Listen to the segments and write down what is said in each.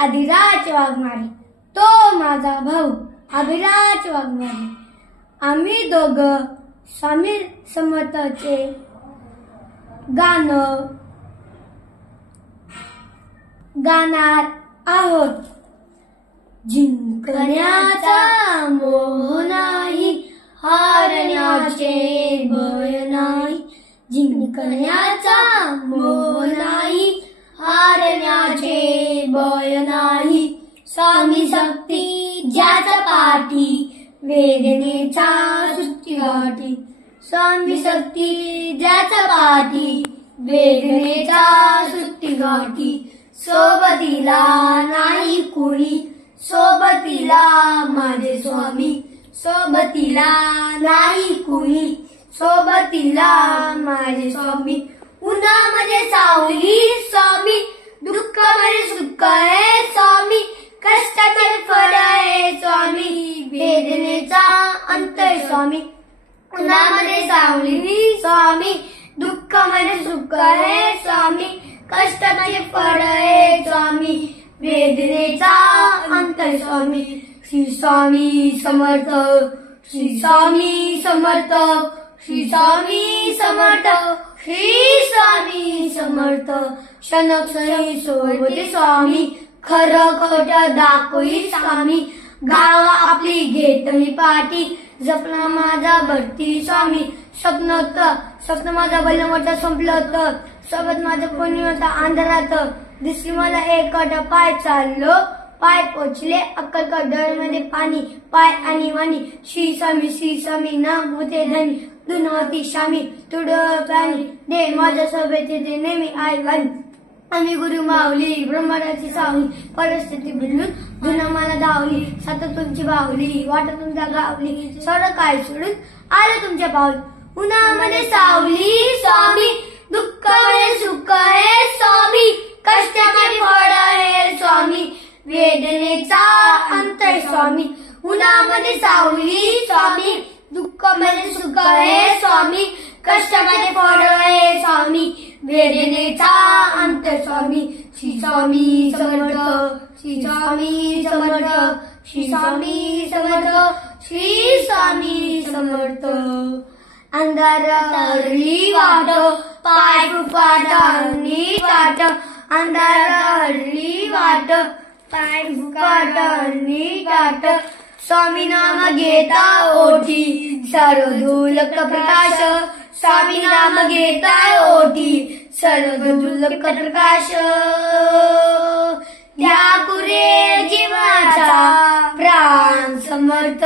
आदिराज वाघमारे, तो माझा भाऊ अभिराज वाघमारे. आम्ही दोघं स्वामी समर्थांचे गाणं गाणार आहोत. जिंकण्याचा मोह नाही, हारण्याचे भय नाही. जिंकण्याचा मोह नाही, हारण्याचे भय नाही. स्वामी शक्ती ज्याच्या पाठी, वेदनेचा सुट्टी गाठी. स्वामी शक्ती ज्याच्या पाठी, वेदनेचा सुट्टी गाठी. सोबतीला नाही कुणी, सोबतीला माझे स्वामी. सोबतीला नाही कुणी, सोबतीला माझे स्वामी. उन्हामध्ये सावली स्वामी, दुःखामध्ये सुख आहे स्वामी. कष्टाचे फळ आहे स्वामी, वेदनेचा अंत आहे स्वामी. उन्हामध्ये सावली स्वामी, दुःखामध्ये सुख आहे स्वामी. कष्टाचे फळ आहे स्वामी, वेदनेचा अंत आहे स्वामी. श्री स्वामी समर्थ, श्री स्वामी समर्थ, श्री स्वामी समर्थ, श्री स्वामी समर्थ. क्षणक्षणी सोबती स्वामी, खरं खोटं दाखवी स्वामी. गावा आपली घेतली पाठी, जपला माझा भरती स्वामी. स्वप्न माझं भलं मोठं संपलं होतं, सोबत माझं कोणी होतं अंधारात. दिसली मला एक पाय चाललो, पाय पोचले अक्कलकोट डोळ्यामध्ये पाणी. पाय आणि वाणी श्री स्वामी नाम होते धनी. दुनवती स्वामी तुडं पाणी, दे माझ्या सोबत येते नेहमी आई वाणी. आम्ही गुरु माऊली, ब्रह्मांडाची सावली. परिस्थिती बदलून जुना मला धावली. सात तुमची बाहुली, वाट तुमच्या गावली. सगळं काय सोडून आलं तुमच्या पावली. उन्हामध्ये सावली स्वामी, दुःखामध्ये सुख आहे स्वामी. कष्टामध्ये फळ आहे स्वामी, वेदनेचा अंत आहे स्वामी. उन्हामध्ये सावली स्वामी, दुःखामध्ये सुख आहे स्वामी. कष्टामध्ये फळ आहे स्वामी, वेदनेचा अंत स्वामी. श्री स्वामी समर्थ, श्री स्वामी समर्थ, श्री स्वामी समर्थ, श्री स्वामी समर्थ. अंधारात हरली वाट, पाय फुकाटली वाट. अंधारात हरली वाट, पाय फुकाटली वाट. स्वामी नाम घेता ओठी, सर्वदुलक प्रकाश. स्वामी नाम घेता ओठी, सर्वदुलक प्रकाश. त्याकुरे जीवनाचा प्राण समर्थ.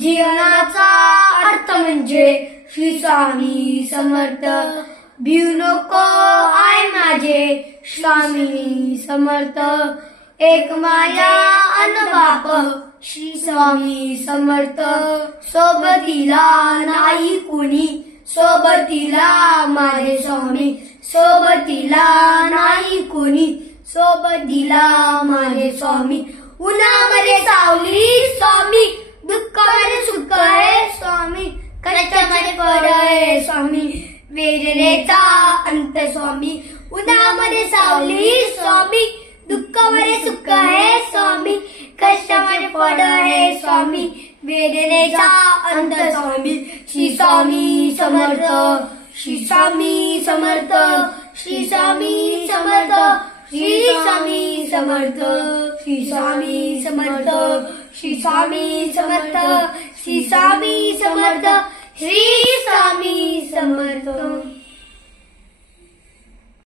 जीवनाचा अर्थ म्हणजे श्री स्वामी समर्थ. भिऊ नको आय माझे स्वामी समर्थ. एक माया अन बाप श्री स्वामी समर्थ. सोबतीला नाही कुणी, सोबतीला माझे स्वामी. सोबतीला नाही कुणी, सोबतीला माझे स्वामी. उन्हामध्ये सावली स्वामी, दुःखामध्ये सुख आहे स्वामी. कष्टामध्ये फळ आहे स्वामी, वेदनेचा अंत स्वामी. उन्हामध्ये सावली स्वामी, दुःखामध्ये सुख आहे स्वामी. कष्टामध्ये फळ आहे स्वामी, वेदनेचा अंत स्वामी. श्री स्वामी समर्थ, श्री स्वामी समर्थ, श्री स्वामी समर्थ, श्री स्वामी समर्थ, श्री स्वामी समर्थ, श्री स्वामी समर्थ, श्री स्वामी समर्थ, श्री स्वामी